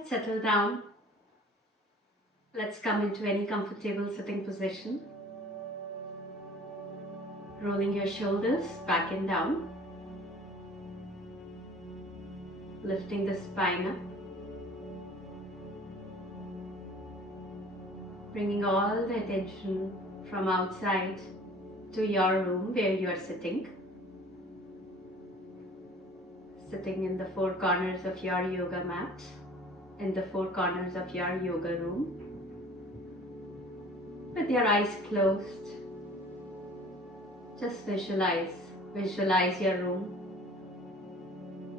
Let's settle down. Let's come into any comfortable sitting position. Rolling your shoulders back and down. Lifting the spine up. Bringing all the attention from outside to your room where you are sitting. Sitting in the four corners of your yoga mat, in the four corners of your yoga room, with your eyes closed. Just visualize your room.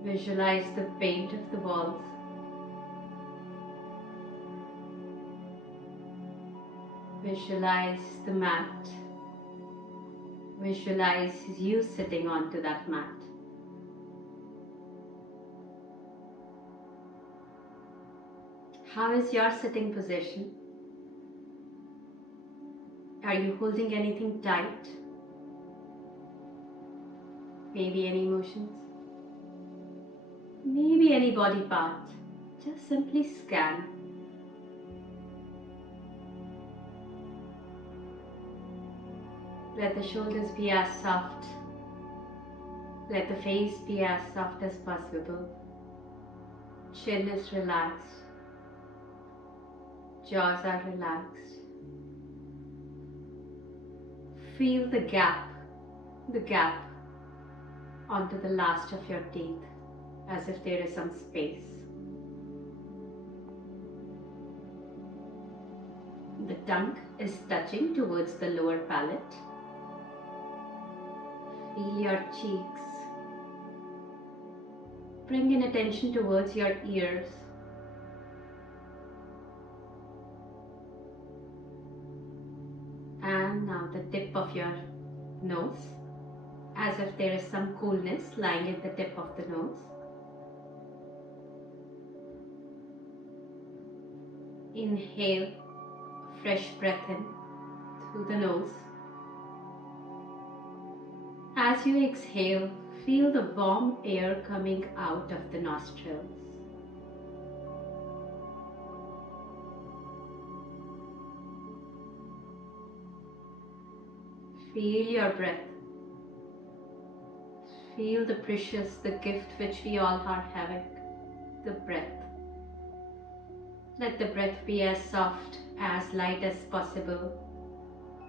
Visualize the paint of the walls. Visualize the mat. Visualize you sitting onto that mat. How is your sitting position? Are you holding anything tight? Maybe any emotions? Maybe any body part? Just simply scan. Let the shoulders be as soft. Let the face be as soft as possible. Chin is relaxed. Jaws are relaxed. Feel the gap onto the last of your teeth, as if there is some space. The tongue is touching towards the lower palate. Feel your cheeks. Bring in attention towards your ears. And now the tip of your nose, as if there is some coolness lying at the tip of the nose. Inhale, fresh breath in through the nose. As you exhale, feel the warm air coming out of the nostrils. Feel your breath. Feel the precious, the gift which we all are having, the breath. Let the breath be as soft, as light as possible,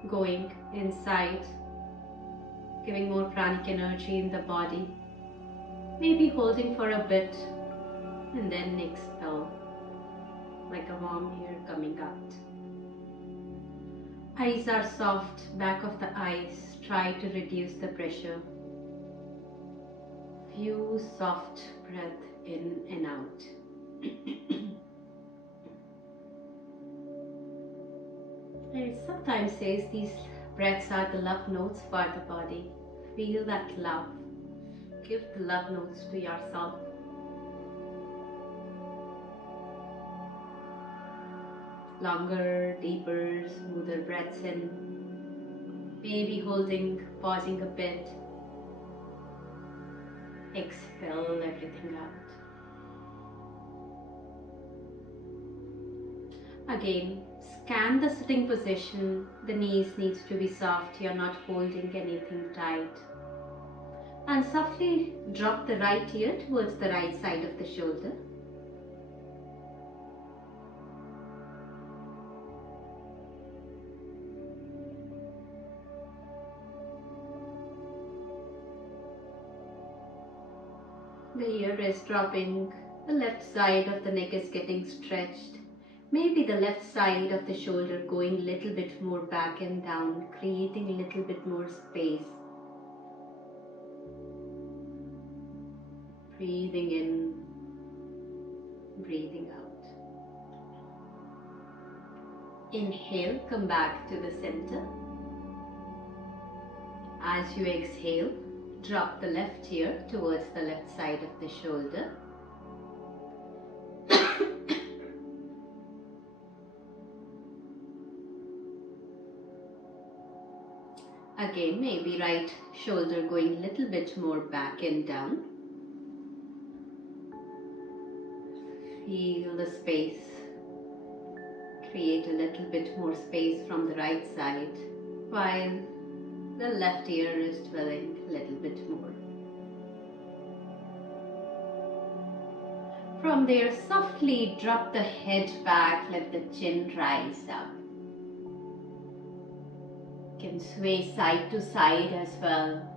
going inside, giving more pranic energy in the body. Maybe holding for a bit and then expel, like a warm air coming out. Eyes are soft, back of the eyes, try to reduce the pressure. Few soft breath in and out. It sometimes says these breaths are the love notes for the body. Feel that love. Give the love notes to yourself. Longer, deeper, smoother breaths in. Maybe holding, pausing a bit. Expel everything out. Again, scan the sitting position. The knees needs to be soft. You're not holding anything tight. And softly drop the right ear towards the right side of the shoulder. The ear is dropping. The left side of the neck is getting stretched. Maybe the left side of the shoulder going a little bit more back and down, creating a little bit more space. Breathing in, breathing out. Inhale, come back to the center. As you exhale, drop the left ear towards the left side of the shoulder. Again, maybe right shoulder going a little bit more back and down. Feel the space. Create a little bit more space from the right side while the left ear is dwelling a little bit more. From there, softly drop the head back, let the chin rise up. You can sway side to side as well.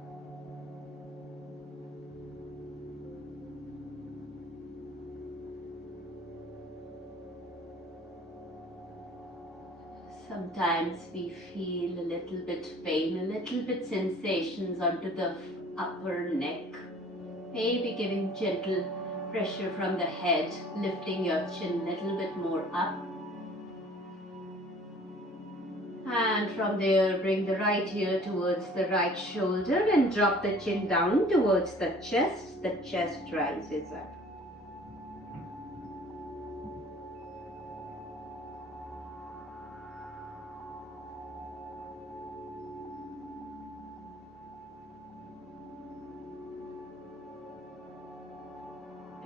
Sometimes we feel a little bit pain, a little bit sensations onto the upper neck. Maybe giving gentle pressure from the head, lifting your chin a little bit more up. And from there, bring the right ear towards the right shoulder and drop the chin down towards the chest. The chest rises up.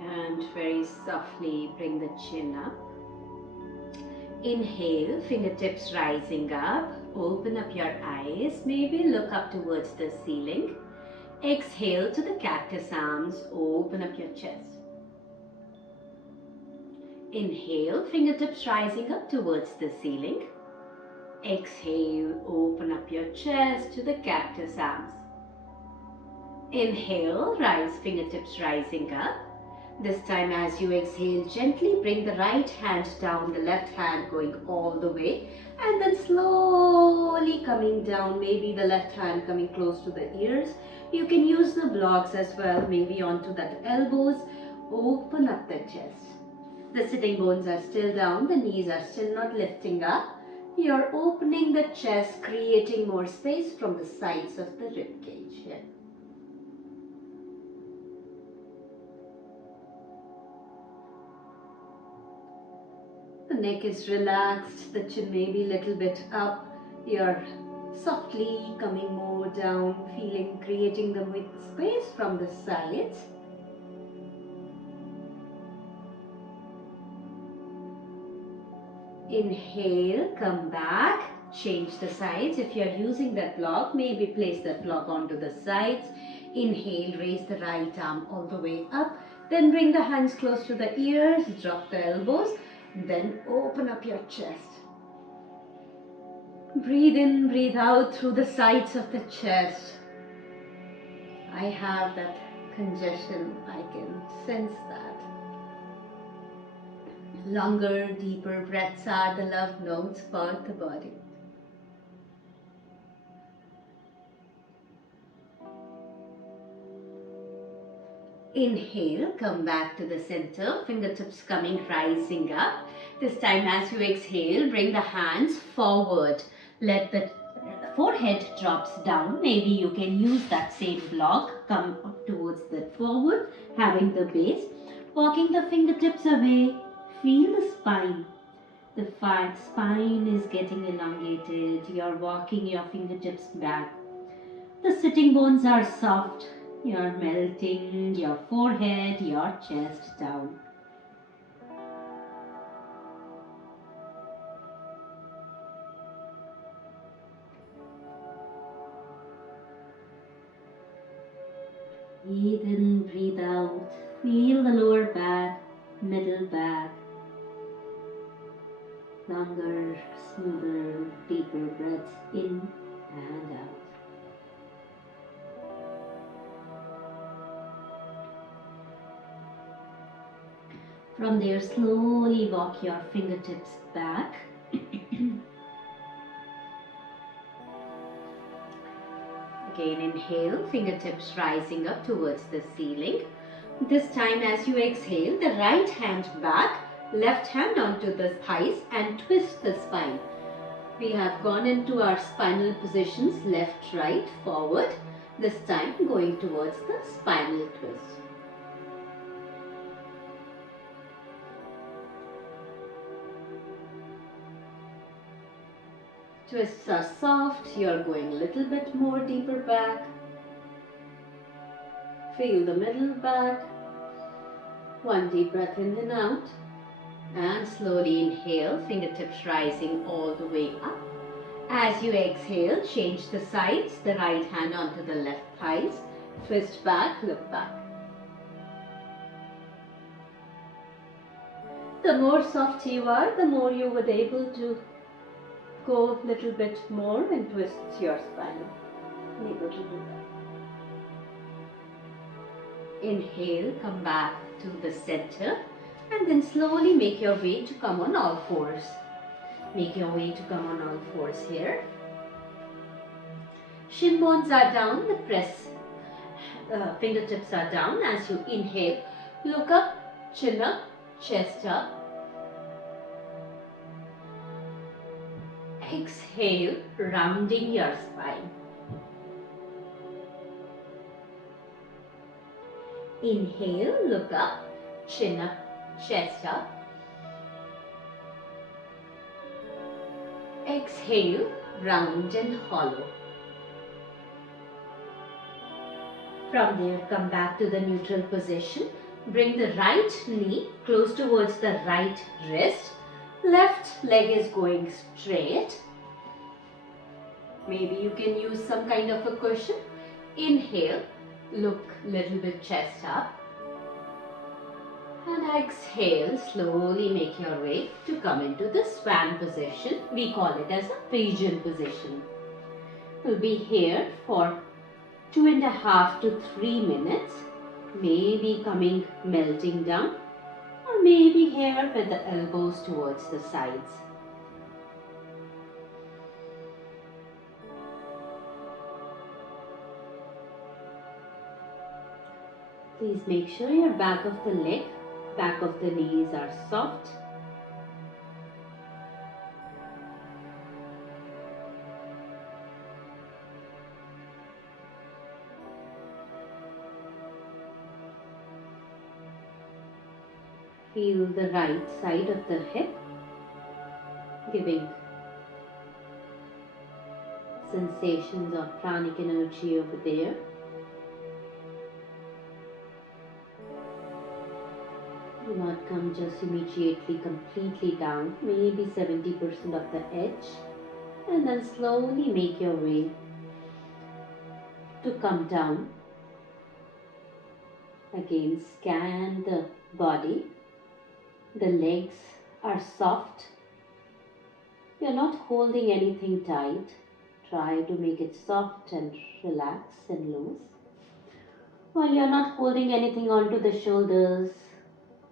And very softly bring the chin up. Inhale, fingertips rising up. Open up your eyes. Maybe look up towards the ceiling. Exhale to the cactus arms. Open up your chest. Inhale, fingertips rising up towards the ceiling. Exhale, open up your chest to the cactus arms. Inhale, rise, fingertips rising up. This time as you exhale, gently bring the right hand down, the left hand going all the way, and then slowly coming down, maybe the left hand coming close to the ears. You can use the blocks as well, maybe onto that elbows. Open up the chest. The sitting bones are still down, the knees are still not lifting up. You're opening the chest, creating more space from the sides of the rib cage here. The neck is relaxed, the chin may be a little bit up. You're softly coming more down, feeling, creating the space from the sides. Inhale, come back, change the sides. If you're using that block, maybe place that block onto the sides. Inhale, raise the right arm all the way up. Then bring the hands close to the ears, drop the elbows. Then open up your chest. Breathe in, breathe out through the sides of the chest. I have that congestion, I can sense that. Longer, deeper breaths are the love notes for the body. Inhale, come back to the center, fingertips coming, rising up. This time as you exhale, bring the hands forward. Let the forehead drops down. Maybe you can use that same block. Come up towards the forward, having the base. Walking the fingertips away. Feel the spine. The spine is getting elongated. You're walking your fingertips back. The sitting bones are soft. You're melting your forehead, your chest down. Breathe in, breathe out. Feel the lower back, middle back. Longer, smoother, deeper breaths in and out. From there, slowly walk your fingertips back. Again, inhale, fingertips rising up towards the ceiling. This time as you exhale, the right hand back, left hand onto the thighs and twist the spine. We have gone into our spinal positions, left, right, forward. This time going towards the spinal twist. Twists are soft, you're going a little bit more deeper back. Feel the middle back. One deep breath in and out. And slowly inhale, fingertips rising all the way up. As you exhale, change the sides, the right hand onto the left thighs, twist back, look back. The more soft you are, the more you would able to go a little bit more and twist your spine. Able to do that. Inhale, come back to the center and then slowly make your way to come on all fours. Make your way to come on all fours here. Shin bones are down, the press fingertips are down. As you inhale, look up, chin up, chest up. Exhale, rounding your spine. Inhale, look up, chin up, chest up. Exhale, round and hollow. From there, come back to the neutral position. Bring the right knee close towards the right wrist. Left leg is going straight. Maybe you can use some kind of a cushion. Inhale, look little bit chest up. And exhale, slowly make your way to come into the swan position. We call it as a pigeon position. We'll be here for 2.5 to 3 minutes. Maybe coming melting down, or maybe here with the elbows towards the sides. Please make sure your back of the leg, back of the knees are soft. Feel the right side of the hip, giving sensations of pranic energy over there. Do not come just immediately completely down, maybe 70% of the edge, and then slowly make your way to come down. Again, scan the body. The legs are soft. You're not holding anything tight. Try to make it soft and relax and loose. While you're not holding anything onto the shoulders,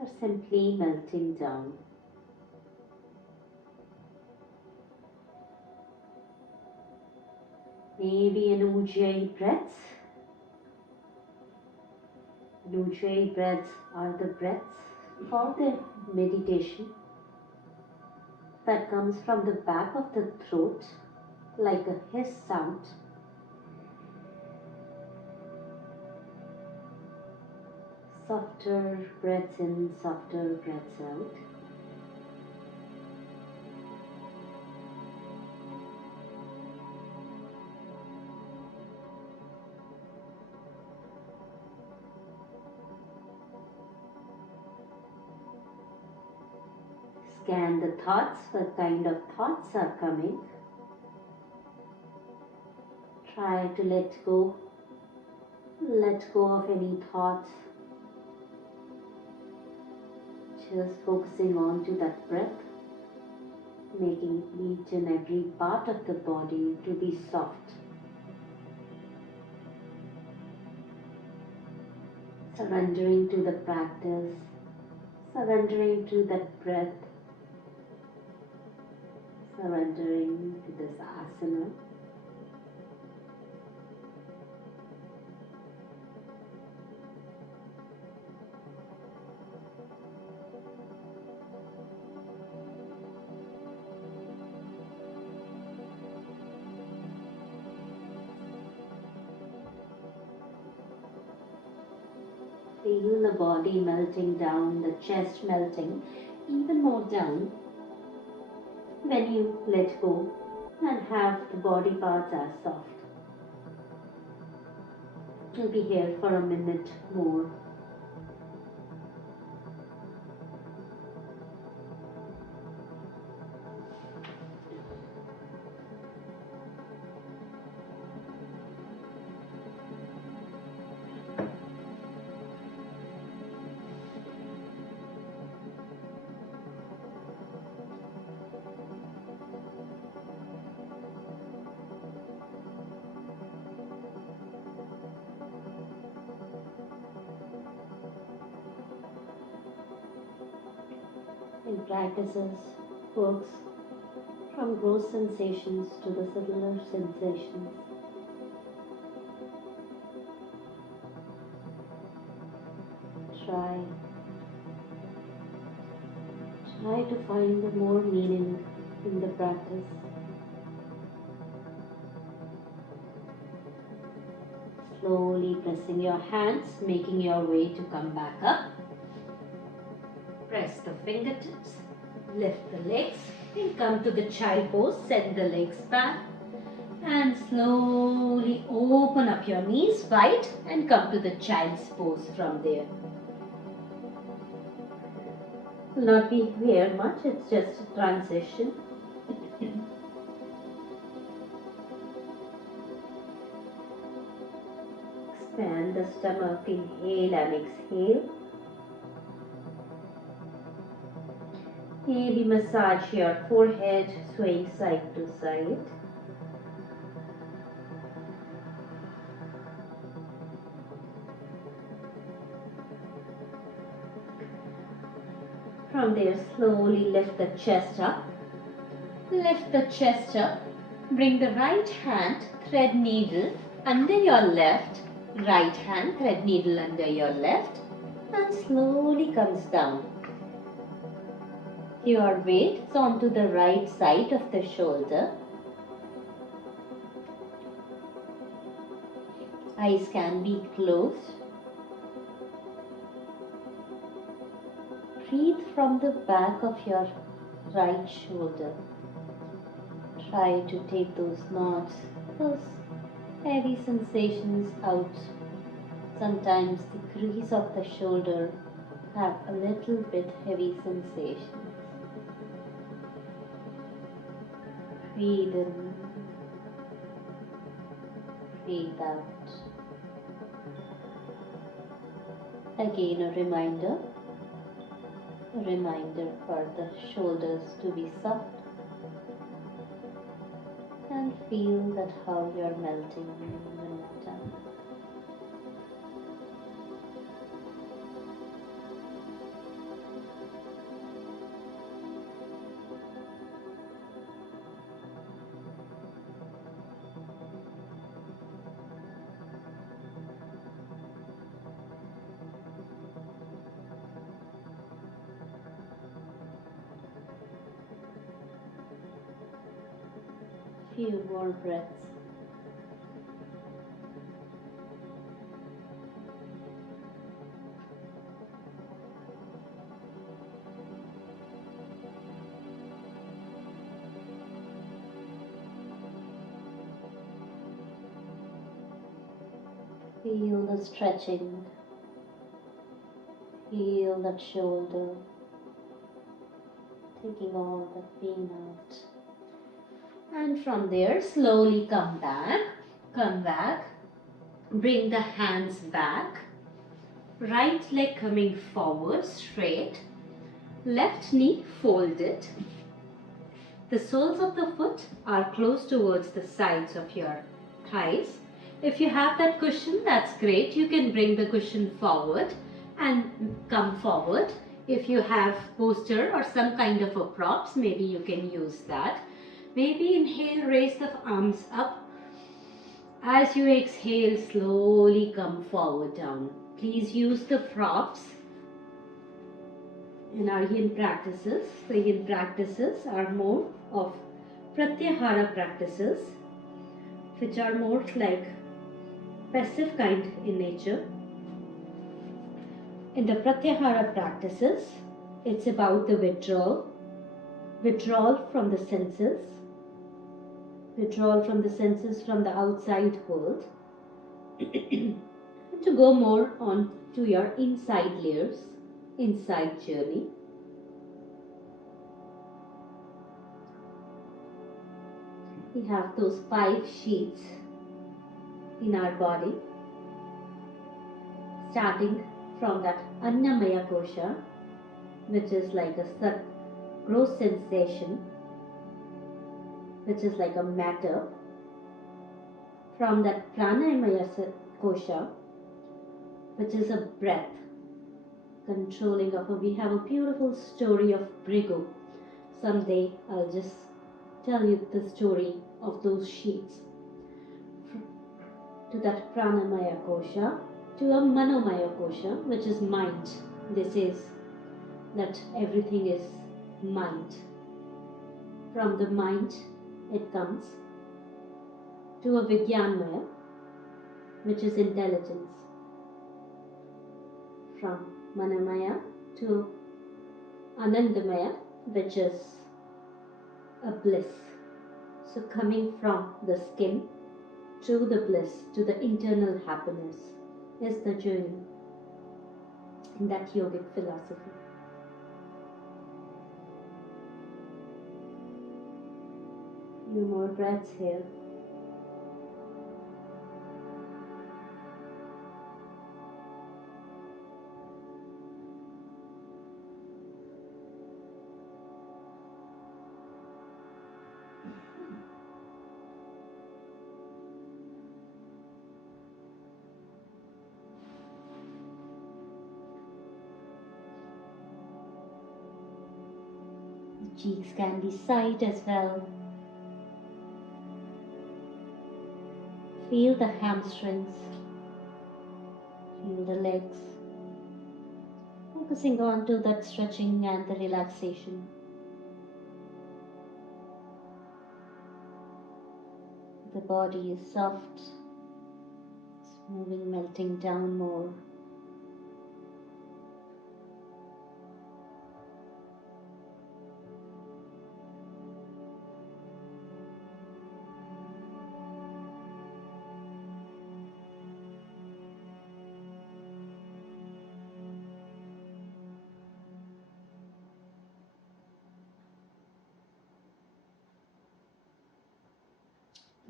you're simply melting down. Maybe an Ujjayi breath. Ujjayi breaths are the breaths for the meditation that comes from the back of the throat like a hiss sound. Softer breaths in, softer breaths out. Scan the thoughts, what kind of thoughts are coming. Try to let go of any thoughts. Just focusing on to that breath, making each and every part of the body to be soft. Surrendering to the practice, surrendering to that breath, surrendering to this asana. Feel the body melting down, the chest melting even more down when you let go and have the body parts as soft. We'll be here for a minute more. in practices works from gross sensations to the subtler sensations. Try to find the more meaning in the practice. Slowly pressing your hands, making your way to come back up. Press the fingertips, lift the legs and come to the child pose. Send the legs back and slowly open up your knees wide and come to the child's pose from there. Will not be here much, it's just a transition. Expand the stomach, inhale and exhale. Maybe massage your forehead, swaying side to side. From there, slowly lift the chest up. Lift the chest up. Bring the right hand, thread needle under your left. Right hand, thread needle under your left. And slowly comes down. Your weight is onto the right side of the shoulder. Eyes can be closed. Breathe from the back of your right shoulder. Try to take those knots, those heavy sensations out. Sometimes the crease of the shoulder have a little bit heavy sensations. Breathe in, breathe out. Again a reminder for the shoulders to be soft and feel that how you're melting when you're done. Few more breaths. Feel the stretching. Feel that shoulder. Taking all that pain out. And from there, slowly come back, bring the hands back, right leg coming forward straight, left knee folded, the soles of the foot are close towards the sides of your thighs. If you have that cushion, that's great, you can bring the cushion forward and come forward. If you have poster or some kind of a props, maybe you can use that. Maybe inhale, raise the arms up. As you exhale, slowly come forward down. Please use the props in our YIN practices. The YIN practices are more of pratyahara practices, which are more like passive kind in nature. In the pratyahara practices, it's about the withdrawal from the senses. Withdrawal from the senses from the outside world to go more on to your inside layers, inside journey. We have those 5 sheets in our body, starting from that Annamaya kosha, which is like a gross sensation, which is like a matter. From that Pranamaya kosha, which is a breath, controlling of we have a beautiful story of Brigu. Someday I'll just tell you the story of those sheets. To that pranamaya kosha, to a manomaya kosha, which is mind. This is that everything is mind. From the mind it comes to a Vijnanmaya, which is intelligence. From Manamaya to Anandamaya, which is a bliss. So coming from the skin to the bliss, to the internal happiness is the journey in that yogic philosophy. Few more breaths here. Cheeks can be side as well. Feel the hamstrings. Feel the legs. Focusing on to that stretching and the relaxation. The body is soft. It's moving, melting down more.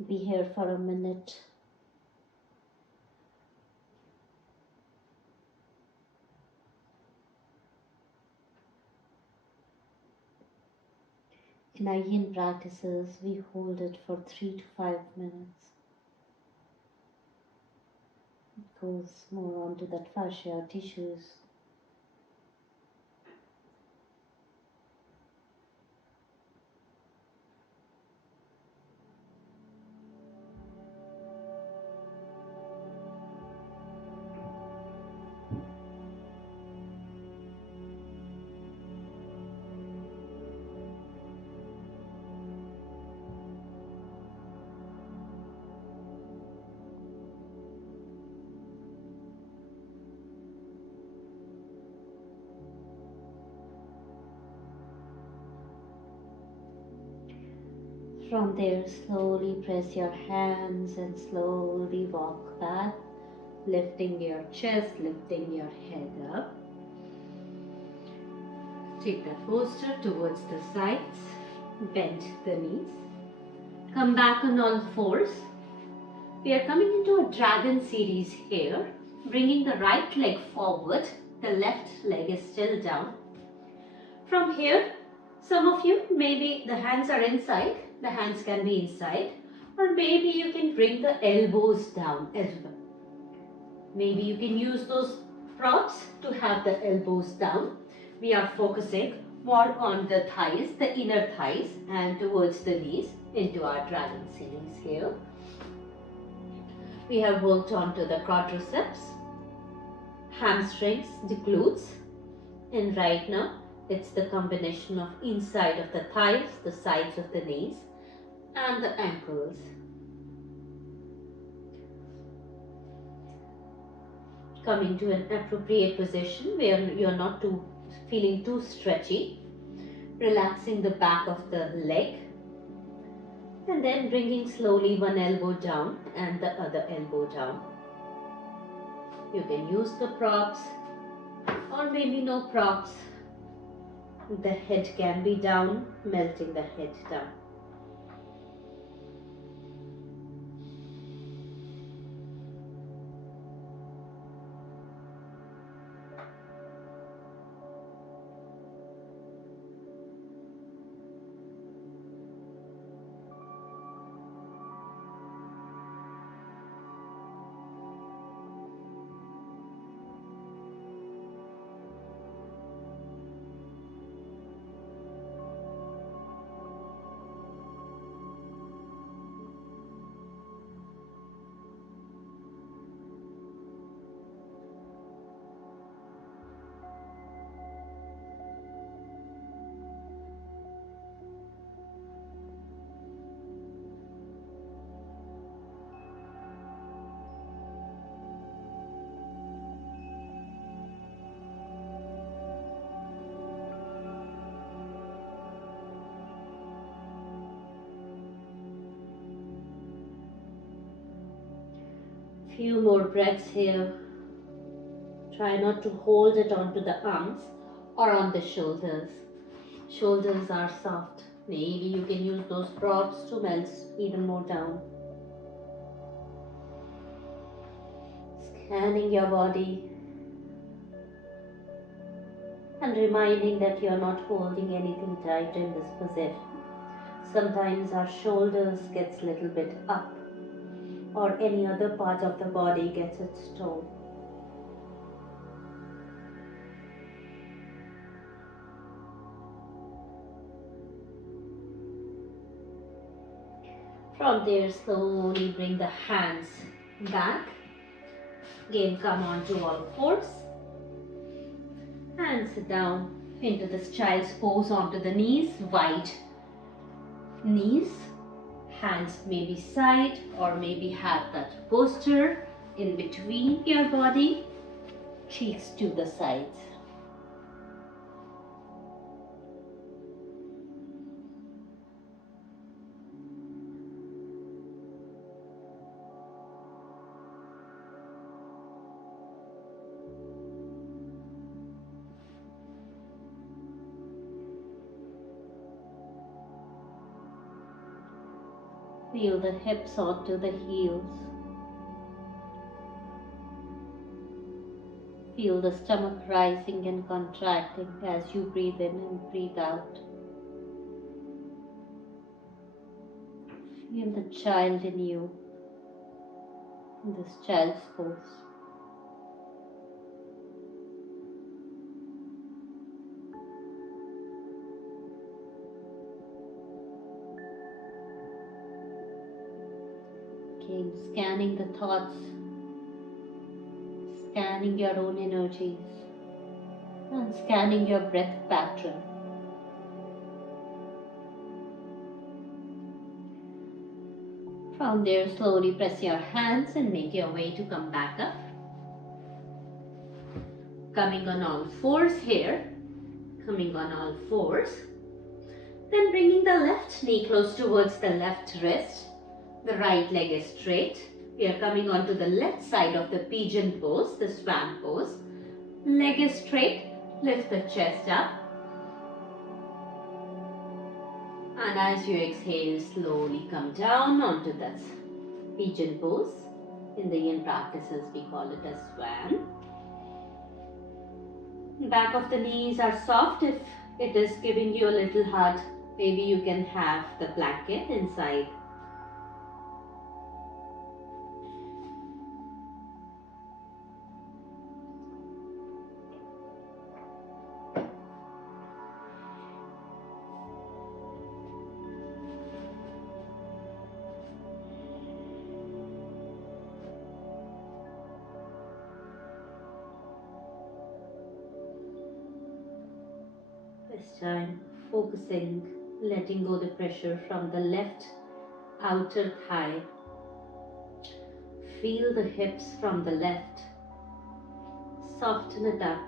Be here for a minute. In our YIN practices, we hold it for 3 to 5 minutes. It goes more onto that fascia tissues. From there, slowly press your hands and slowly walk back, lifting your chest, lifting your head up. Take that posture towards the sides, bend the knees. Come back on all fours. We are coming into a dragon series here, bringing the right leg forward, the left leg is still down. From here, some of you, maybe the hands are inside, the hands can be inside, or maybe you can bring the elbows down as well. Maybe you can use those props to have the elbows down. We are focusing more on the thighs, the inner thighs, and towards the knees into our dragon series here. We have worked on to the quadriceps, hamstrings, the glutes, and right now it's the combination of inside of the thighs, the sides of the knees, and the ankles. Coming to an appropriate position where you're not feeling too stretchy. Relaxing the back of the leg. And then bringing slowly one elbow down and the other elbow down. You can use the props or maybe no props. The head can be down, melting the head down. Few more breaths here. Try not to hold it onto the arms or on the shoulders. Shoulders are soft. Maybe you can use those props to melt even more down. Scanning your body and reminding that you are not holding anything tight in this position. Sometimes our shoulders gets a little bit up or any other part of the body gets its toe. From there, slowly bring the hands back. Again, come onto all fours. And sit down into this child's pose onto the knees, wide knees. Hands maybe side or maybe have that posture in between your body. Cheeks to the sides. Feel the hips onto the heels. Feel the stomach rising and contracting as you breathe in and breathe out. Feel the child in you, in this child's pose. Again, scanning the thoughts, scanning your own energies, and scanning your breath pattern. From there, slowly press your hands and make your way to come back up. Coming on all fours here, coming on all fours. Then bringing the left knee close towards the left wrist. The right leg is straight. We are coming onto the left side of the pigeon pose, the swan pose. Leg is straight. Lift the chest up. And as you exhale, slowly come down onto this pigeon pose. In the YIN practices, we call it a swan. Back of the knees are soft. If it is giving you a little hard, maybe you can have the blanket inside. This time, focusing, letting go the pressure from the left outer thigh. Feel the hips from the left. Soften it up.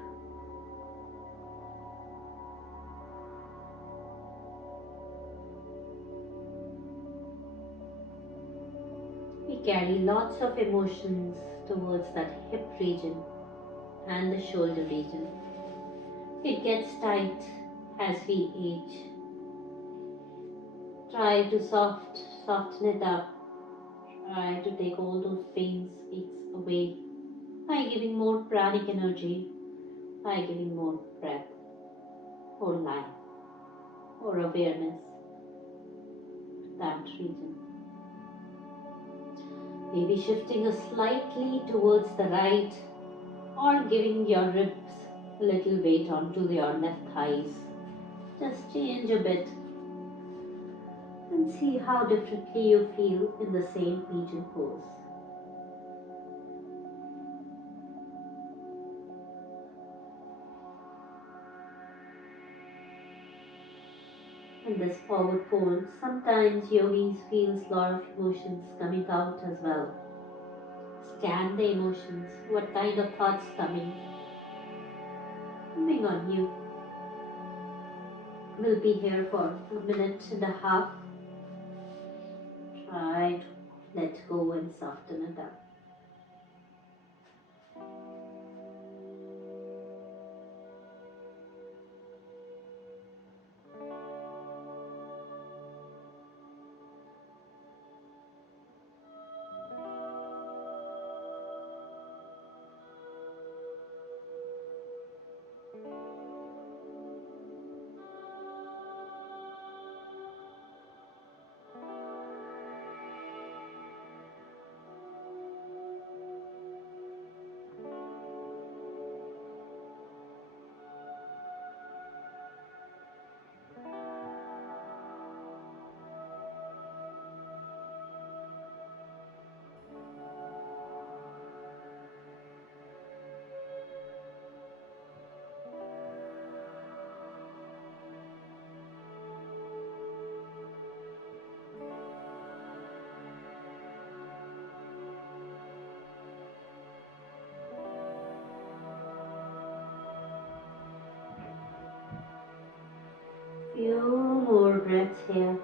We carry lots of emotions towards that hip region and the shoulder region. It gets tight as we age. Try to soften it up. Try to take all those pains, aches away by giving more pranic energy, by giving more breath, more life, more awareness to that region. Maybe shifting slightly towards the right or giving your ribs a little weight onto your left thighs. Just change a bit and see how differently you feel in the same pigeon pose. In this forward fold, sometimes yogis feels a lot of emotions coming out as well. Scan the emotions, what kind of thoughts coming on you. We'll be here for a minute and a half. Try to let go and soften it up. Few more breaths here.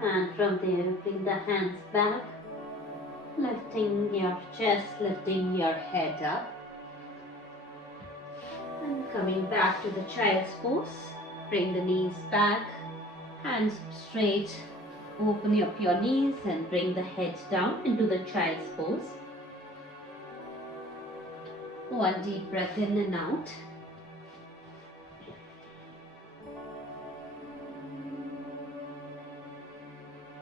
And from there, bring the hands back, lifting your chest, lifting your head up. And coming back to the child's pose. Bring the knees back, hands straight. Open up your knees and bring the head down into the child's pose. One deep breath in and out.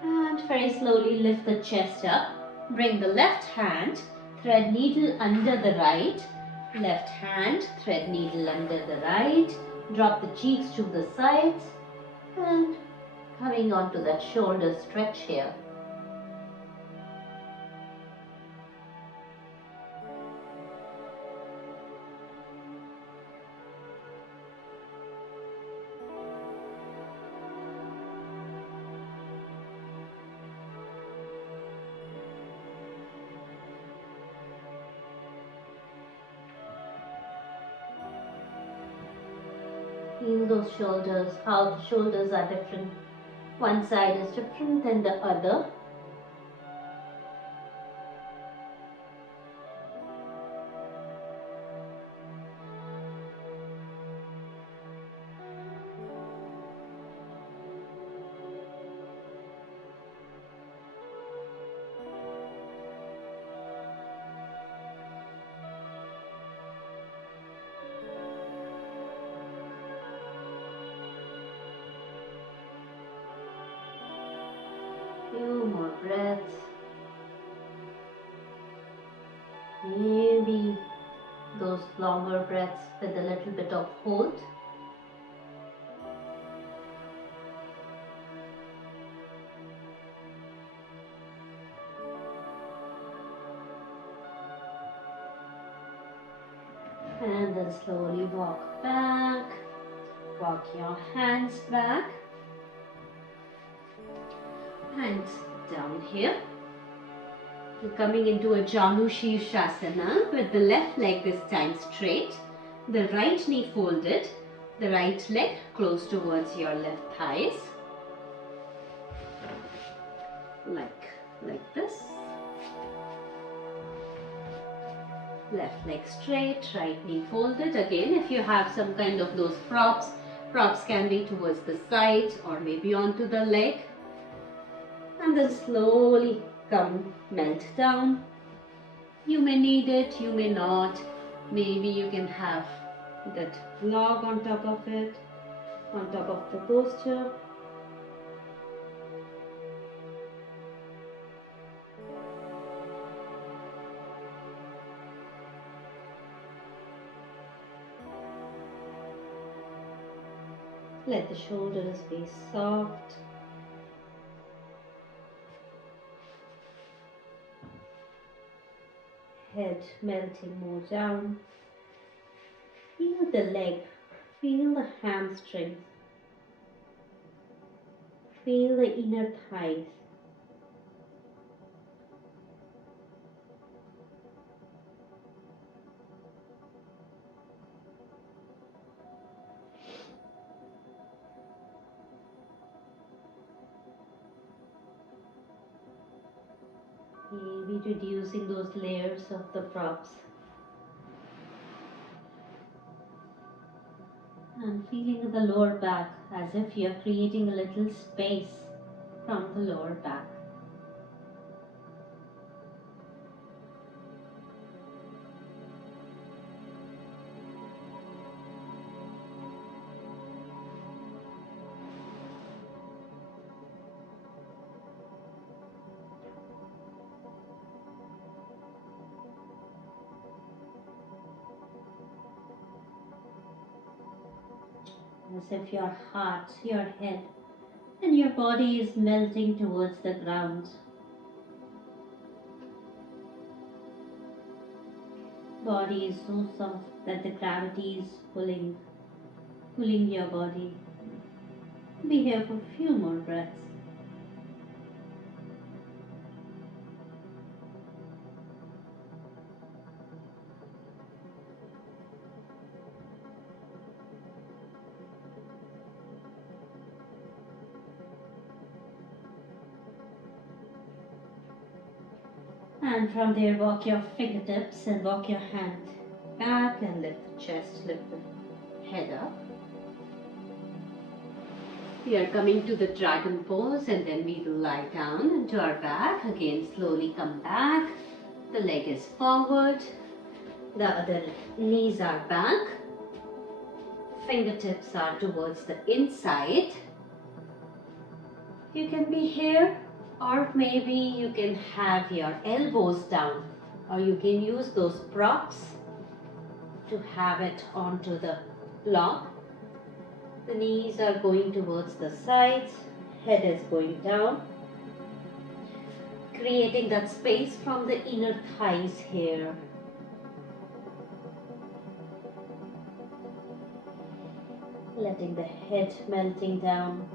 And very slowly lift the chest up. Bring the left hand, thread needle under the right. Left hand, thread needle under the right. Drop the cheeks to the sides. And coming onto that shoulder stretch here. Feel those shoulders, how the shoulders are different. One side is different than the other. Few more breaths. Maybe those longer breaths with a little bit of hold. And then slowly walk back. Walk your hands back. Hands down here. You're coming into a Janu Shirshasana with the left leg this time straight. The right knee folded. The right leg close towards your left thighs. Like this. Left leg straight, right knee folded. Again, if you have some kind of those props can be towards the sides or maybe onto the leg. And then slowly come melt down. You may need it, you may not. Maybe you can have that log on top of it, on top of the posture. Let the shoulders be soft. Head melting more down. Feel the leg, feel the hamstrings, feel the inner thighs. Maybe reducing those layers of the props. And feeling the lower back as if you're creating a little space from the lower back. As if your heart, your head and your body is melting towards the ground. Body is so soft that the gravity is pulling your body. Be here for a few more breaths. And from there, walk your fingertips and walk your hand back and lift the chest, lift the head up. We are coming to the dragon pose and then we will lie down into our back. Again, slowly come back. The leg is forward. The other knees are back. Fingertips are towards the inside. You can be here, or maybe you can have your elbows down, or you can use those props to have it onto the block. The knees are going towards the sides, head is going down, creating that space from the inner thighs here. Letting the head melting down.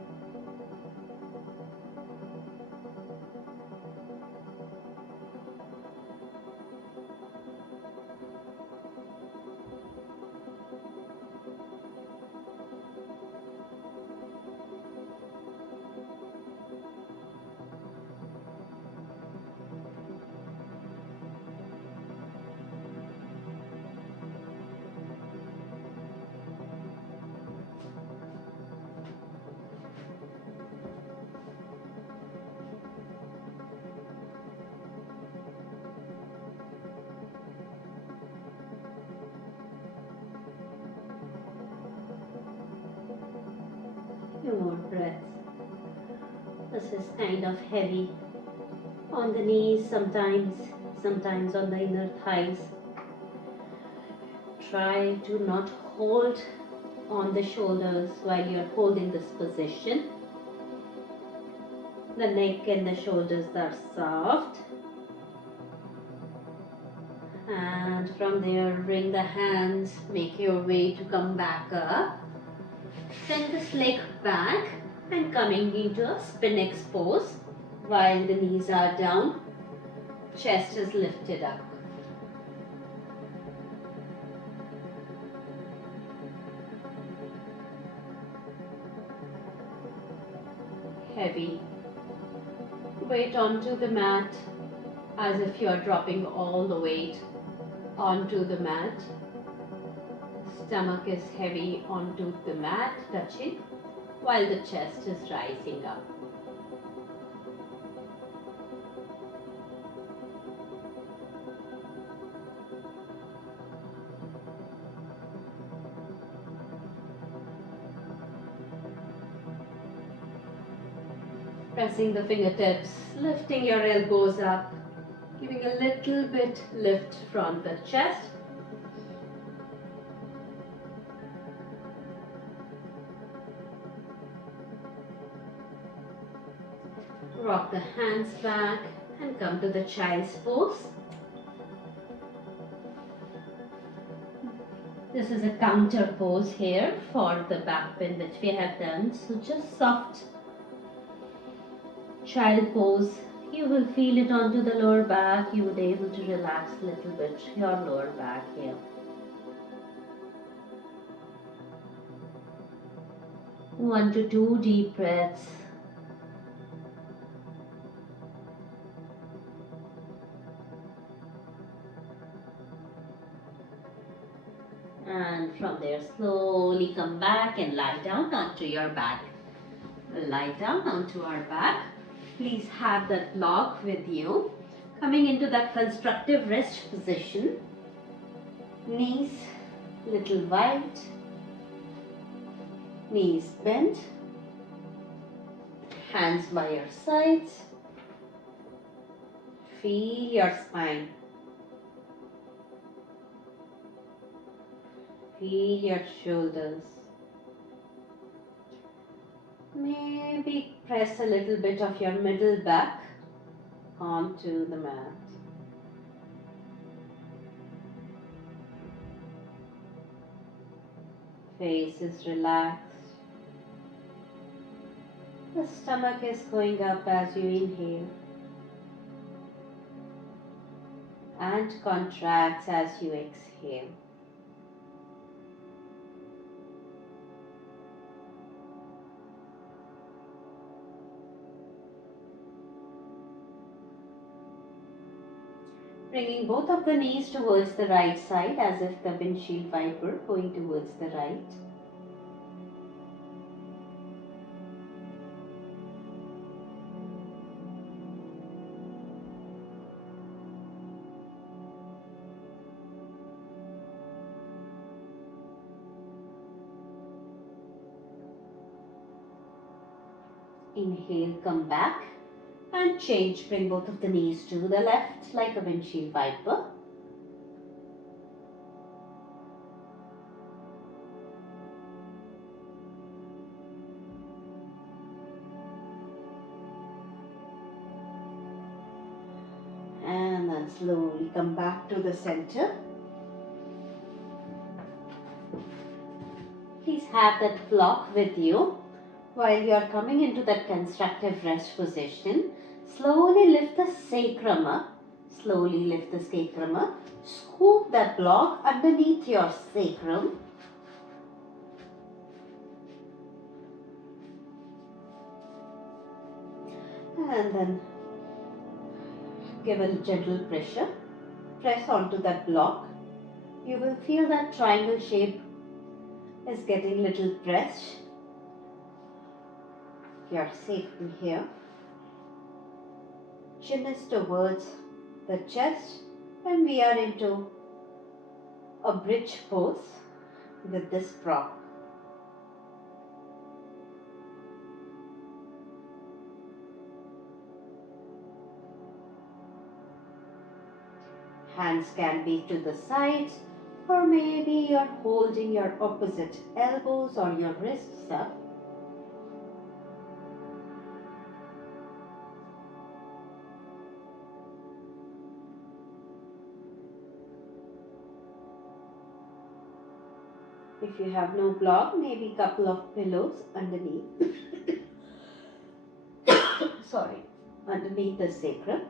Few more breaths. This is kind of heavy on the knees sometimes on the inner thighs. Try to not hold on the shoulders while you're holding this position. The neck and the shoulders are soft. And from there, bring the hands, make your way to come back up. Send this leg back and coming into a spinach pose while the knees are down, chest is lifted up. Heavy. Weight onto the mat as if you're dropping all the weight onto the mat. Stomach is heavy onto the mat, touching, while the chest is rising up. Pressing the fingertips, lifting your elbows up, giving a little bit lift from the chest. Rock the hands back and come to the child's pose. This is a counter pose here for the back pain which we have done. So just soft child pose. You will feel it onto the lower back. You would be able to relax a little bit your lower back here. One to two deep breaths. And from there, slowly come back and lie down onto your back. Lie down onto our back. Please have that block with you. Coming into that constructive rest position. Knees little wide. Knees bent. Hands by your sides. Feel your spine. Feel your shoulders. Maybe press a little bit of your middle back onto the mat. Face is relaxed. The stomach is going up as you inhale and contracts as you exhale. Bringing both of the knees towards the right side as if the windshield wiper going towards the right. Inhale, come back and change. Bring both of the knees to the left like a windshield wiper. And then slowly come back to the center. Please have that block with you. While you are coming into that constructive rest position, slowly lift the sacrum up. Slowly lift the sacrum up. Scoop that block underneath your sacrum. And then give a gentle pressure. Press onto that block. You will feel that triangle shape is getting little pressed. You are safely here. Chin is towards the chest and we are into a bridge pose with this prop. Hands can be to the sides, or maybe you're holding your opposite elbows or your wrists up. If you have no block, maybe a couple of pillows underneath. Sorry, underneath the sacrum.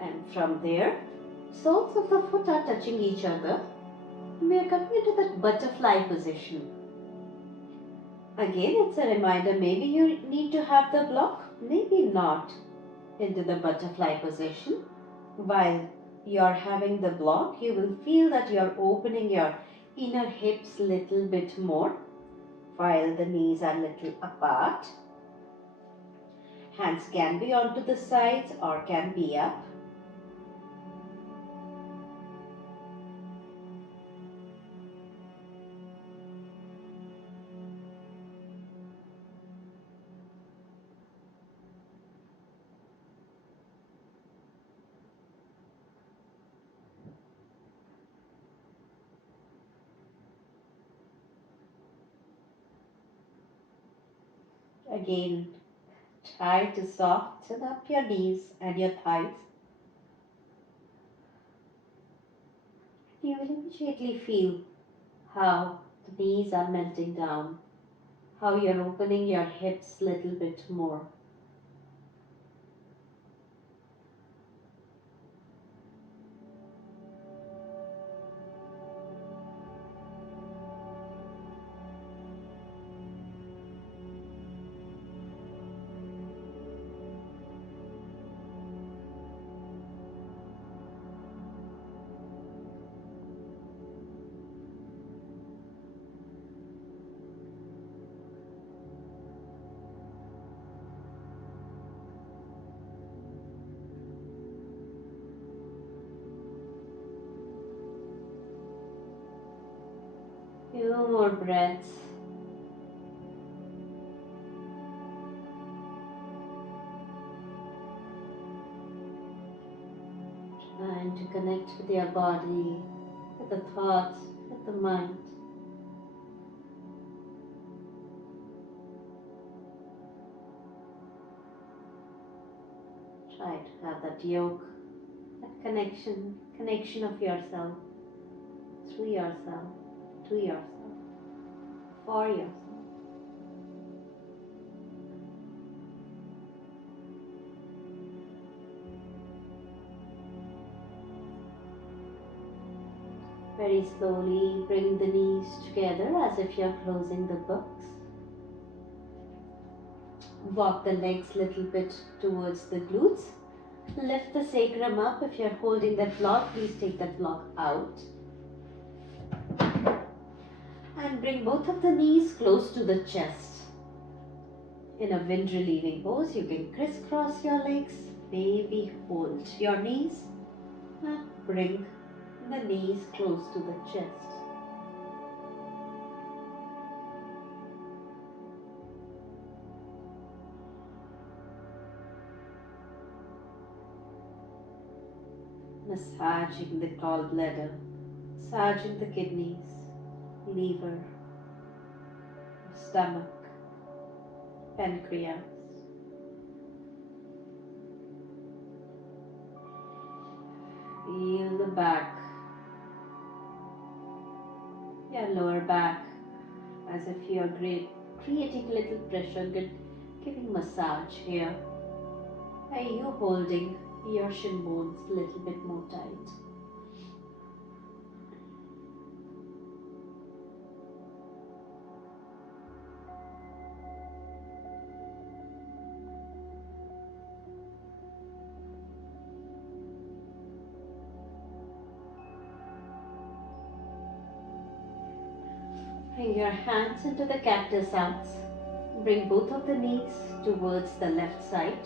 And from there, soles of the foot are touching each other. We are coming into that butterfly position. Again, it's a reminder, maybe you need to have the block, maybe not. Into the butterfly position. While you're having the block, you will feel that you're opening your inner hips little bit more while the knees are little apart. Hands can be onto the sides or can be up. Again, try to soften up your knees and your thighs. You will immediately feel how the knees are melting down, how you're opening your hips a little bit more. Few more breaths. Trying to connect with your body, with the thoughts, with the mind. Try to have that yoke, that connection of yourself, through yourself, to yourself, for yourself. Very slowly bring the knees together as if you're closing the books. Walk the legs a little bit towards the glutes. Lift the sacrum up. If you're holding that block, please take that block out. And bring both of the knees close to the chest. In a wind relieving pose, you can crisscross your legs. Maybe hold your knees and bring the knees close to the chest. Massaging the gallbladder, massaging the kidneys, liver, stomach, pancreas. Feel the back, your lower back, as if you are creating a little pressure, giving massage here. Are you holding your shin bones a little bit more tight? Bring your hands into the cactus arms. Bring both of the knees towards the left side.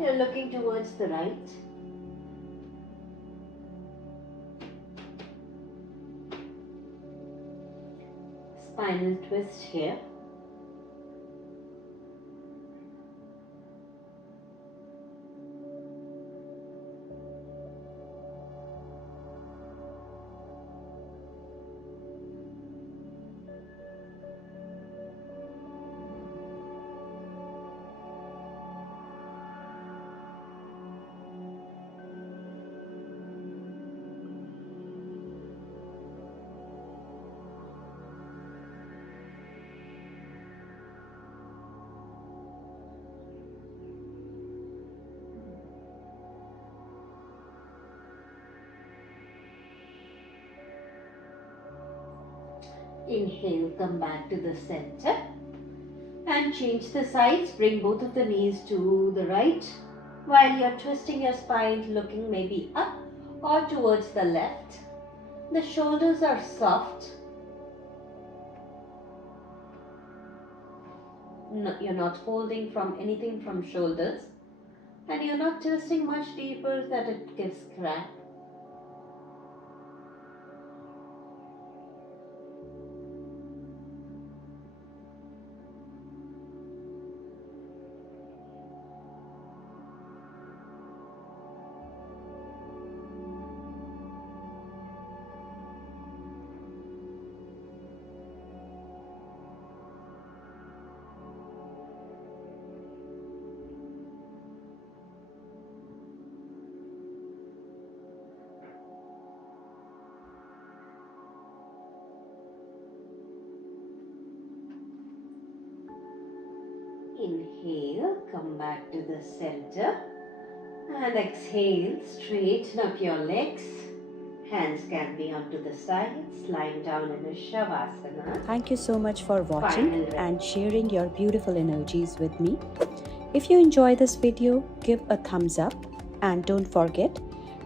You're looking towards the right. Spinal twist here. Inhale, come back to the center and change the sides. Bring both of the knees to the right while you're twisting your spine, looking maybe up or towards the left. The shoulders are soft. No, you're not holding from anything from shoulders, and you're not twisting much deeper that it gives cramp. Inhale, come back to the center and exhale, straighten up your legs. Hands can be onto the sides, lying down in a Shavasana. Thank you so much for watching Final and sharing your beautiful energies with me. If you enjoy this video, give a thumbs up and don't forget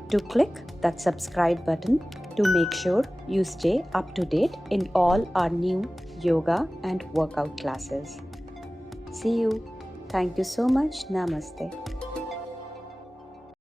to click that subscribe button to make sure you stay up to date in all our new yoga and workout classes. See you. Thank you so much. Namaste.